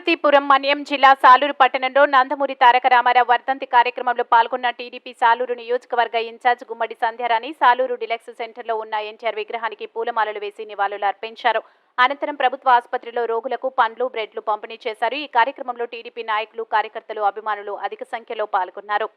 పార్వతీపురం మన్యం జిల్లా సాలూరు పట్టణంలో నందమూరి తారక రామారావు వర్ధంతి కార్యక్రమంలో పాల్గొన్న టీడీపీ సాలూరు నియోజకవర్గ ఇన్ఛార్జ్ గుమ్మడి సంధ్యారాణి సాలూరు డిలక్స్ సెంటర్లో ఉన్న ఎన్టీఆర్ విగ్రహానికి పూలమాలలు వేసి నివాళులు అర్పించారు. అనంతరం ప్రభుత్వ ఆసుపత్రిలో రోగులకు పండ్లు బ్రెడ్లు పంపిణీ చేశారు. ఈ కార్యక్రమంలో టీడీపీ నాయకులు కార్యకర్తలు అభిమానులు అధిక సంఖ్యలో పాల్గొన్నారు.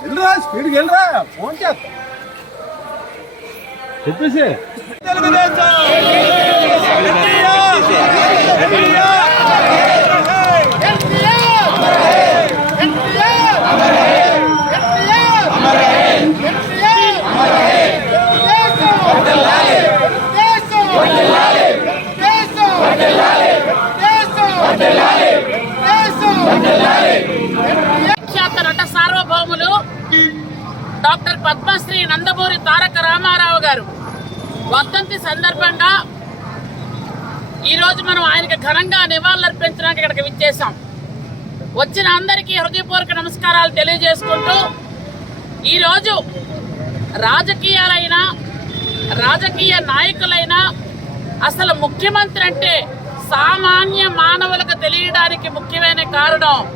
వెళ్ళరా స్పీడ్కి వెళ్ళరా ఫోన్ చేస్తా చెప్పేసి డాక్టర్ పద్మశ్రీ నందమూరి తారక రామారావు గారు. వర్ధంతి సందర్భంగా ఈరోజు మనం ఆయనకి ఘనంగా నివాళులర్పించడానికి ఇక్కడికి విచ్చేసాం వచ్చిన అందరికీ హృదయపూర్వక నమస్కారాలు తెలియజేసుకుంటూ ఈరోజు రాజకీయాలైనా రాజకీయ నాయకులైనా అసలు ముఖ్యమంత్రి అంటే సామాన్య మానవులకు తెలియడానికి ముఖ్యమైన కారణం